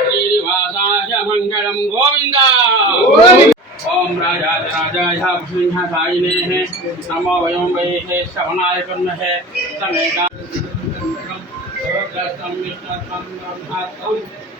श्रीनिवासाय मङ्गलं गोविन्द ॐ राजाधिराजाय सिंहसायिनेः नमो वयं वैः श्रवणाय कुर्महे समेकां ब्रह्मात्मम्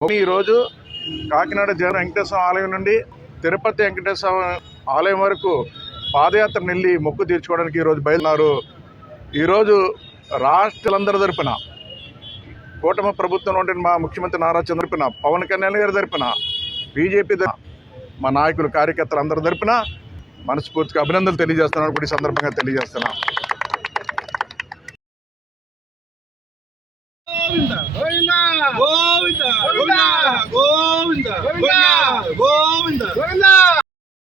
ఈరోజు కాకినాడ జగన్ వెంకటేశ్వర ఆలయం నుండి తిరుపతి వెంకటేశ్వర ఆలయం వరకు పాదయాత్ర నెల్లి మొక్కు తీర్చుకోవడానికి ఈరోజు బయలుదేరారు. ఈరోజు రాష్ట్రాలందరి తరపున కూటమి ప్రభుత్వంలో ఉండే మా ముఖ్యమంత్రి నారా చంద్ర పవన్ కళ్యాణ్ గారి తరపున బీజేపీ మా నాయకులు కార్యకర్తలు అందరి తరపున మనస్ఫూర్తిగా అభినందనలు తెలియజేస్తున్నాను. కూడా ఈ సందర్భంగా తెలియజేస్తున్నాను. గోవింద గోవింద